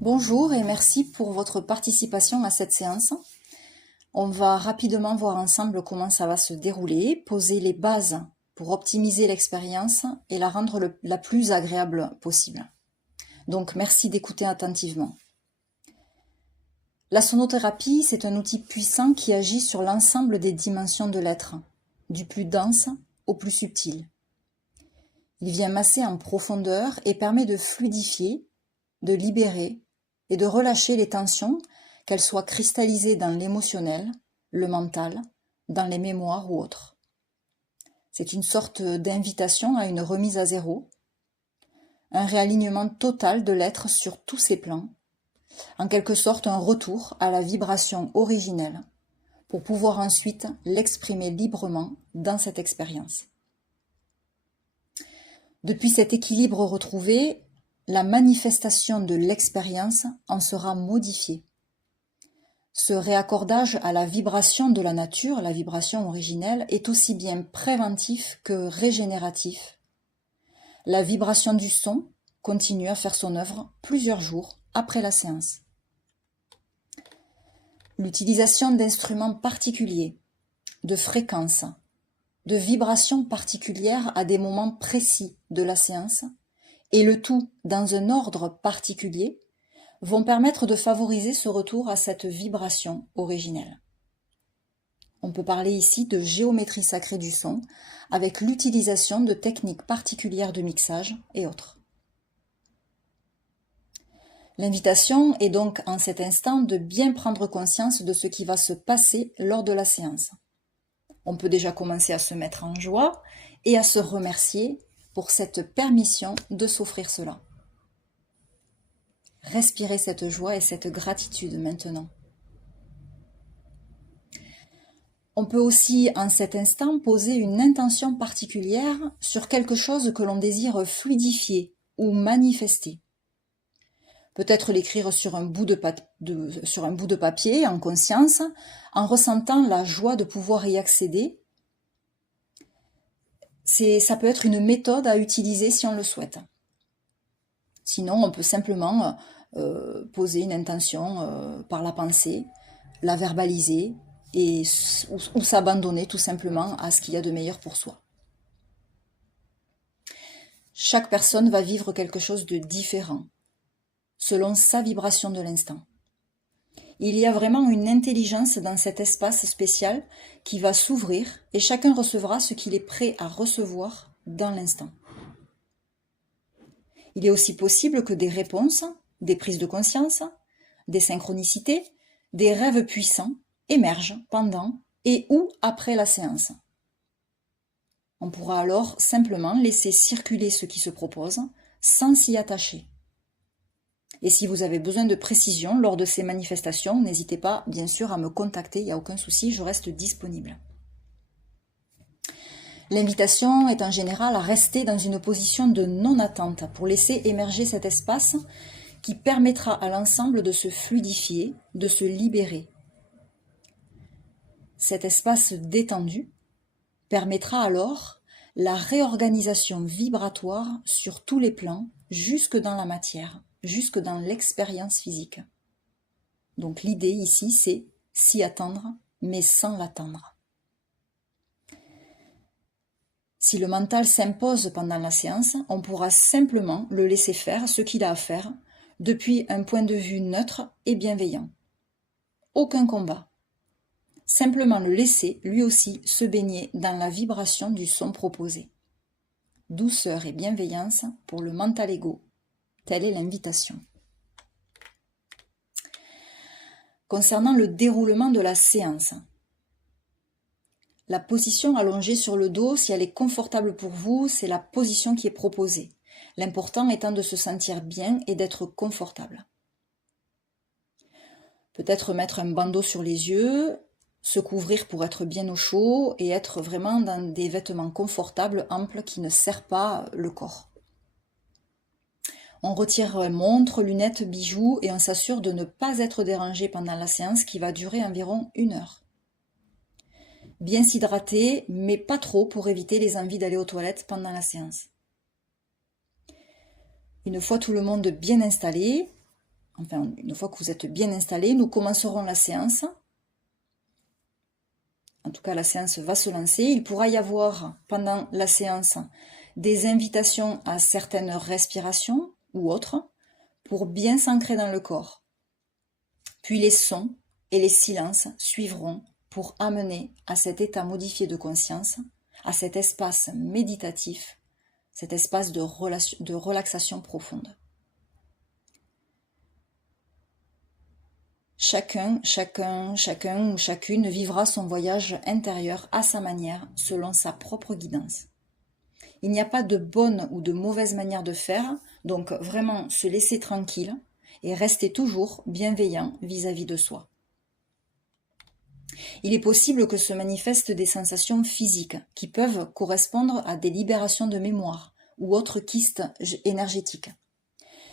Bonjour et merci pour votre participation à cette séance. On va rapidement voir ensemble comment ça va se dérouler, poser les bases pour optimiser l'expérience et la rendre la plus agréable possible. Donc merci d'écouter attentivement. La sonothérapie, c'est un outil puissant qui agit sur l'ensemble des dimensions de l'être, du plus dense au plus subtil. Il vient masser en profondeur et permet de fluidifier, de libérer et de relâcher les tensions, qu'elles soient cristallisées dans l'émotionnel, le mental, dans les mémoires ou autres. C'est une sorte d'invitation à une remise à zéro, un réalignement total de l'être sur tous ses plans, en quelque sorte un retour à la vibration originelle, pour pouvoir ensuite l'exprimer librement dans cette expérience. Depuis cet équilibre retrouvé, la manifestation de l'expérience en sera modifiée. Ce réaccordage à la vibration de la nature, la vibration originelle, est aussi bien préventif que régénératif. La vibration du son continue à faire son œuvre plusieurs jours après la séance. L'utilisation d'instruments particuliers, de fréquences, de vibrations particulières à des moments précis de la séance, et le tout dans un ordre particulier, vont permettre de favoriser ce retour à cette vibration originelle. On peut parler ici de géométrie sacrée du son, avec l'utilisation de techniques particulières de mixage et autres. L'invitation est donc en cet instant de bien prendre conscience de ce qui va se passer lors de la séance. On peut déjà commencer à se mettre en joie et à se remercier pour cette permission de s'offrir cela. Respirez cette joie et cette gratitude maintenant. On peut aussi, en cet instant, poser une intention particulière sur quelque chose que l'on désire fluidifier ou manifester. Peut-être l'écrire sur un bout de papier, en conscience, en ressentant la joie de pouvoir y accéder. Ça peut être une méthode à utiliser si on le souhaite. Sinon, on peut simplement poser une intention par la pensée, la verbaliser ou s'abandonner tout simplement à ce qu'il y a de meilleur pour soi. Chaque personne va vivre quelque chose de différent, selon sa vibration de l'instant. Il y a vraiment une intelligence dans cet espace spécial qui va s'ouvrir et chacun recevra ce qu'il est prêt à recevoir dans l'instant. Il est aussi possible que des réponses, des prises de conscience, des synchronicités, des rêves puissants émergent pendant et ou après la séance. On pourra alors simplement laisser circuler ce qui se propose sans s'y attacher. Et si vous avez besoin de précision lors de ces manifestations, n'hésitez pas bien sûr à me contacter, il n'y a aucun souci, je reste disponible. L'invitation est en général à rester dans une position de non-attente pour laisser émerger cet espace qui permettra à l'ensemble de se fluidifier, de se libérer. Cet espace détendu permettra alors la réorganisation vibratoire sur tous les plans, jusque dans la matière, jusque dans l'expérience physique. Donc l'idée ici, c'est s'y attendre, mais sans l'attendre. Si le mental s'impose pendant la séance, on pourra simplement le laisser faire ce qu'il a à faire depuis un point de vue neutre et bienveillant. Aucun combat. Simplement le laisser, lui aussi, se baigner dans la vibration du son proposé. Douceur et bienveillance pour le mental ego. Telle est l'invitation. Concernant le déroulement de la séance, la position allongée sur le dos, si elle est confortable pour vous, c'est la position qui est proposée. L'important étant de se sentir bien et d'être confortable. Peut-être mettre un bandeau sur les yeux, se couvrir pour être bien au chaud et être vraiment dans des vêtements confortables, amples, qui ne serrent pas le corps. On retire montre, lunettes, bijoux et on s'assure de ne pas être dérangé pendant la séance qui va durer environ 1 heure. Bien s'hydrater, mais pas trop pour éviter les envies d'aller aux toilettes pendant la séance. Une fois tout le monde bien installé, enfin une fois que vous êtes bien installé, nous commencerons la séance. En tout cas, la séance va se lancer. Il pourra y avoir pendant la séance des invitations à certaines respirations ou autres pour bien s'ancrer dans le corps. Puis les sons et les silences suivront pour amener à cet état modifié de conscience, à cet espace méditatif, cet espace de relaxation profonde. Chacun ou chacune vivra son voyage intérieur à sa manière, selon sa propre guidance. Il n'y a pas de bonne ou de mauvaise manière de faire, donc vraiment se laisser tranquille et rester toujours bienveillant vis-à-vis de soi. Il est possible que se manifestent des sensations physiques qui peuvent correspondre à des libérations de mémoire ou autres kystes énergétiques.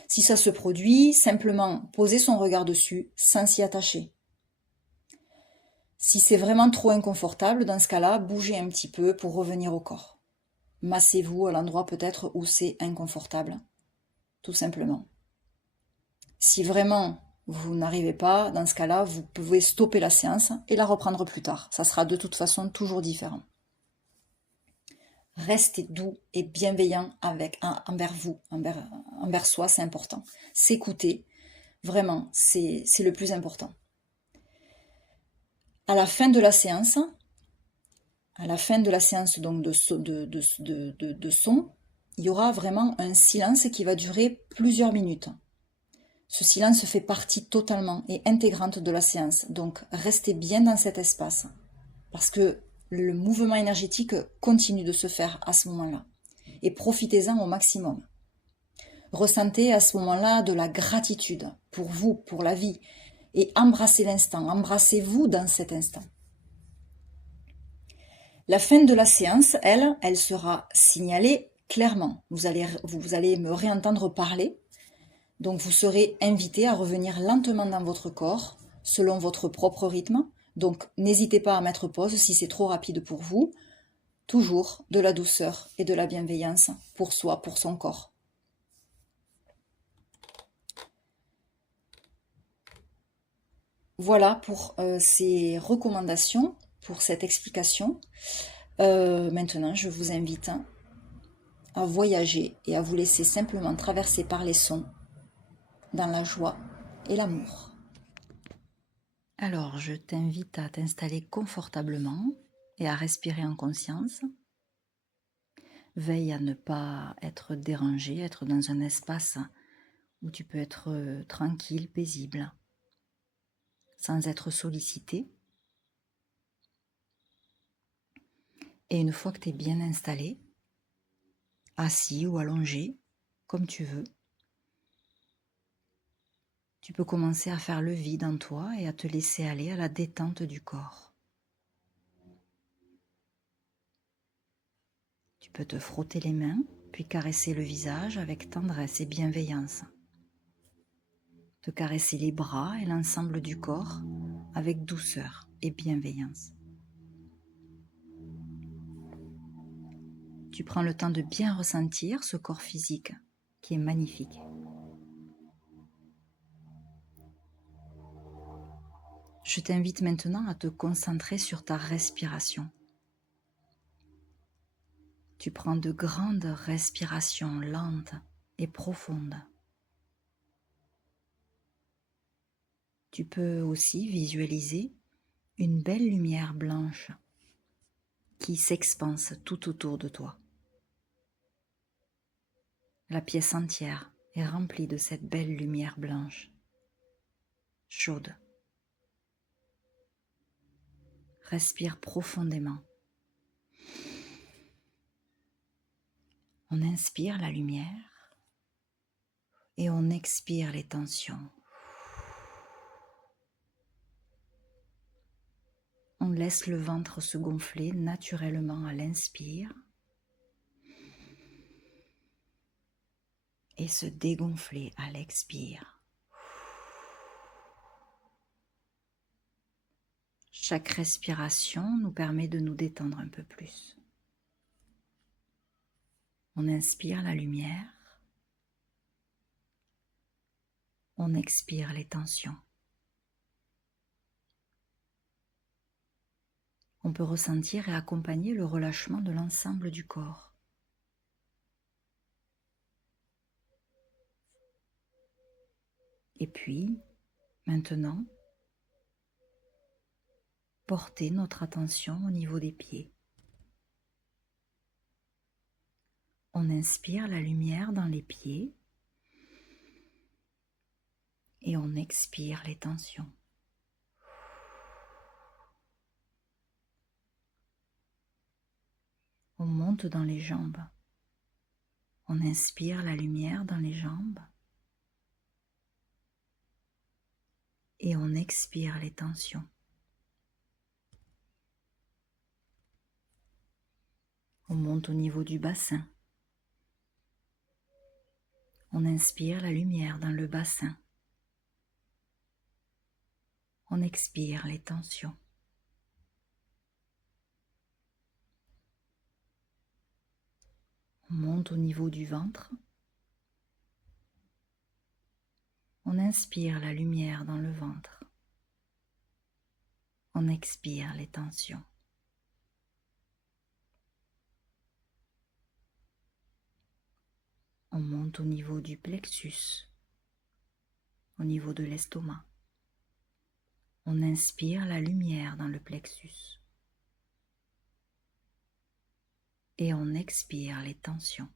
Si ça se produit, simplement poser son regard dessus sans s'y attacher. Si c'est vraiment trop inconfortable, dans ce cas-là, bougez un petit peu pour revenir au corps. Massez-vous à l'endroit peut-être où c'est inconfortable, tout simplement. Si vraiment vous n'arrivez pas, dans ce cas-là, vous pouvez stopper la séance et la reprendre plus tard. Ça sera de toute façon toujours différent. Restez doux et bienveillant envers vous, envers soi, c'est important. S'écouter, vraiment, c'est le plus important. À la fin de la séance donc de son, il y aura vraiment un silence qui va durer plusieurs minutes. Ce silence fait partie totalement et intégrante de la séance, donc restez bien dans cet espace, parce que le mouvement énergétique continue de se faire à ce moment-là, et profitez-en au maximum. Ressentez à ce moment-là de la gratitude pour vous, pour la vie, et embrassez l'instant, embrassez-vous dans cet instant. La fin de la séance, elle sera signalée clairement. Vous allez me réentendre parler. Donc vous serez invité à revenir lentement dans votre corps, selon votre propre rythme. Donc n'hésitez pas à mettre pause si c'est trop rapide pour vous. Toujours de la douceur et de la bienveillance pour soi, pour son corps. Voilà pour ces recommandations, pour cette explication. Maintenant, je vous invite à voyager et à vous laisser simplement traverser par les sons dans la joie et l'amour. Alors, je t'invite à t'installer confortablement et à respirer en conscience. Veille à ne pas être dérangé, être dans un espace où tu peux être tranquille, paisible, sans être sollicité. Et une fois que tu es bien installé, assis ou allongé, comme tu veux, tu peux commencer à faire le vide en toi et à te laisser aller à la détente du corps. Tu peux te frotter les mains, puis caresser le visage avec tendresse et bienveillance. Te caresser les bras et l'ensemble du corps avec douceur et bienveillance. Tu prends le temps de bien ressentir ce corps physique qui est magnifique. Je t'invite maintenant à te concentrer sur ta respiration. Tu prends de grandes respirations lentes et profondes. Tu peux aussi visualiser une belle lumière blanche qui s'expanse tout autour de toi. La pièce entière est remplie de cette belle lumière blanche, chaude. Respire profondément. On inspire la lumière et on expire les tensions. On laisse le ventre se gonfler naturellement à l'inspire et se dégonfler à l'expire. Chaque respiration nous permet de nous détendre un peu plus. On inspire la lumière On expire les tensions. On peut ressentir et accompagner le relâchement de l'ensemble du corps. Et puis, maintenant, portez notre attention au niveau des pieds. On inspire la lumière dans les pieds et on expire les tensions. On monte dans les jambes. On inspire la lumière dans les jambes et on expire les tensions. On monte au niveau du bassin. On inspire la lumière dans le bassin. On expire les tensions. On monte au niveau du ventre. On inspire la lumière dans le ventre. On expire les tensions. On monte au niveau du plexus, au niveau de l'estomac. On inspire la lumière dans le plexus. Et on expire les tensions.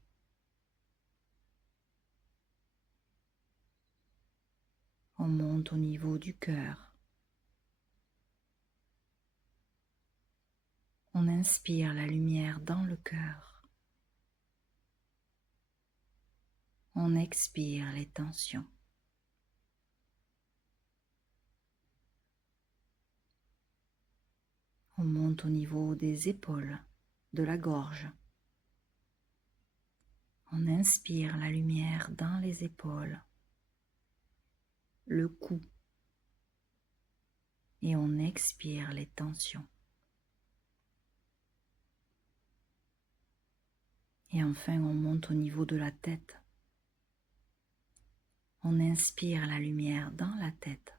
On monte au niveau du cœur. On inspire la lumière dans le cœur. On expire les tensions. On monte au niveau des épaules, de la gorge. On inspire la lumière dans les épaules, le cou. Et on expire les tensions. Et enfin, on monte au niveau de la tête. On inspire la lumière dans la tête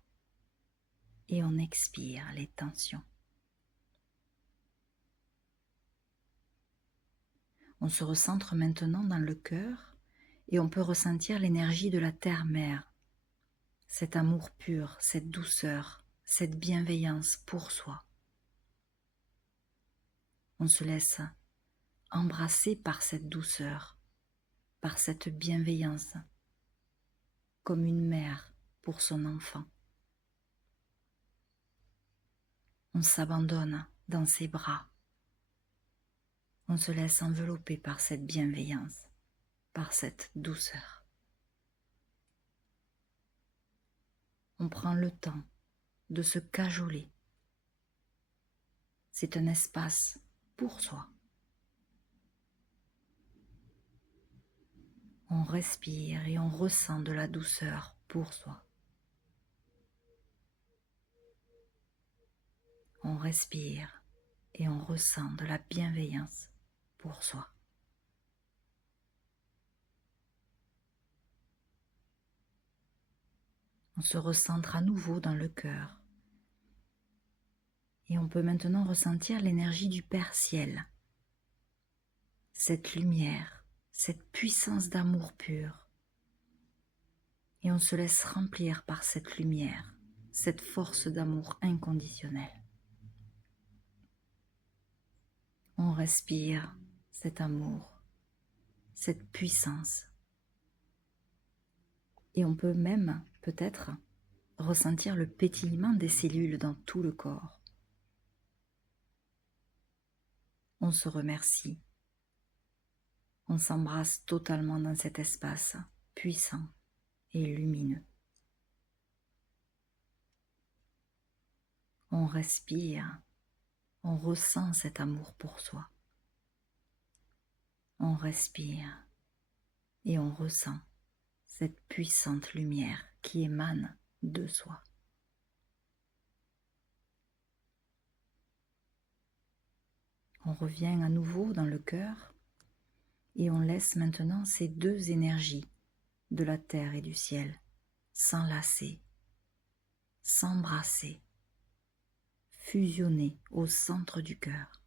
et on expire les tensions. On se recentre maintenant dans le cœur et on peut ressentir l'énergie de la terre-mère, cet amour pur, cette douceur, cette bienveillance pour soi. On se laisse embrasser par cette douceur, par cette bienveillance, comme une mère pour son enfant. On s'abandonne dans ses bras. On se laisse envelopper par cette bienveillance, par cette douceur. On prend le temps de se cajoler. C'est un espace pour soi. On respire et on ressent de la douceur pour soi. On respire et on ressent de la bienveillance pour soi. On se recentre à nouveau dans le cœur. Et on peut maintenant ressentir l'énergie du Père Ciel. Cette lumière, cette puissance d'amour pur. Et on se laisse remplir par cette lumière, cette force d'amour inconditionnel. On respire cet amour, cette puissance. Et on peut même, peut-être, ressentir le pétillement des cellules dans tout le corps. On se remercie. On s'embrasse totalement dans cet espace puissant et lumineux. On respire, on ressent cet amour pour soi. On respire et on ressent cette puissante lumière qui émane de soi. On revient à nouveau dans le cœur et on laisse maintenant ces deux énergies de la terre et du ciel s'enlacer, s'embrasser, fusionner au centre du cœur.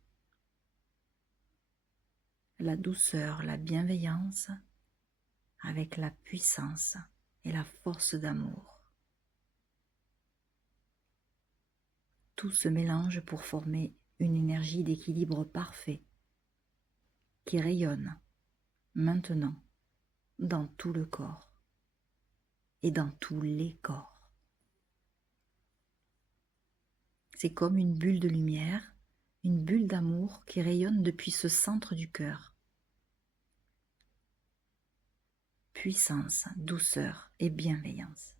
La douceur, la bienveillance avec la puissance et la force d'amour. Tout se mélange pour former une énergie d'équilibre parfait qui rayonne maintenant dans tout le corps et dans tous les corps. C'est comme une bulle de lumière, une bulle d'amour qui rayonne depuis ce centre du cœur. Puissance, douceur et bienveillance.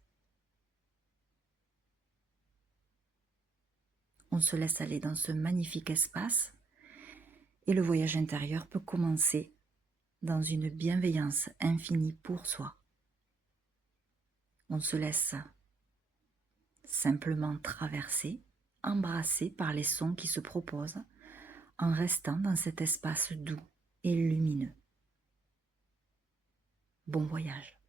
On se laisse aller dans ce magnifique espace et le voyage intérieur peut commencer dans une bienveillance infinie pour soi. On se laisse simplement traverser, embrassé par les sons qui se proposent en restant dans cet espace doux et lumineux. Bon voyage.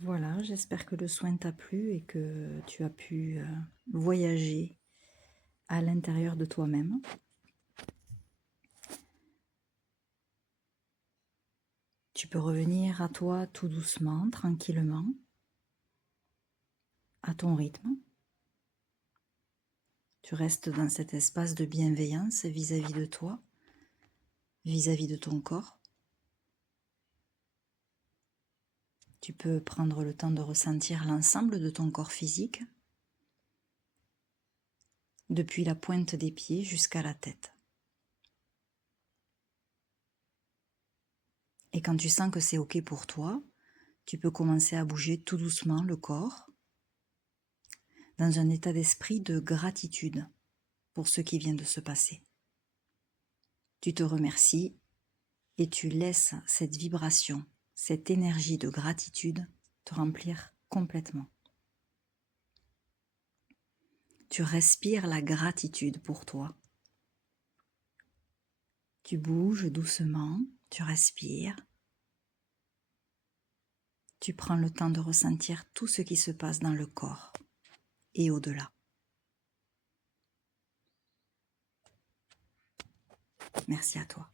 Voilà, j'espère que le soin t'a plu et que tu as pu voyager à l'intérieur de toi-même. Tu peux revenir à toi tout doucement, tranquillement, à ton rythme. Tu restes dans cet espace de bienveillance vis-à-vis de toi, vis-à-vis de ton corps. Tu peux prendre le temps de ressentir l'ensemble de ton corps physique, depuis la pointe des pieds jusqu'à la tête. Et quand tu sens que c'est OK pour toi, tu peux commencer à bouger tout doucement le corps, dans un état d'esprit de gratitude pour ce qui vient de se passer. Tu te remercies et tu laisses cette vibration, cette énergie de gratitude te remplir complètement. Tu respires la gratitude pour toi. Tu bouges doucement, tu respires. Tu prends le temps de ressentir tout ce qui se passe dans le corps et au-delà. Merci à toi.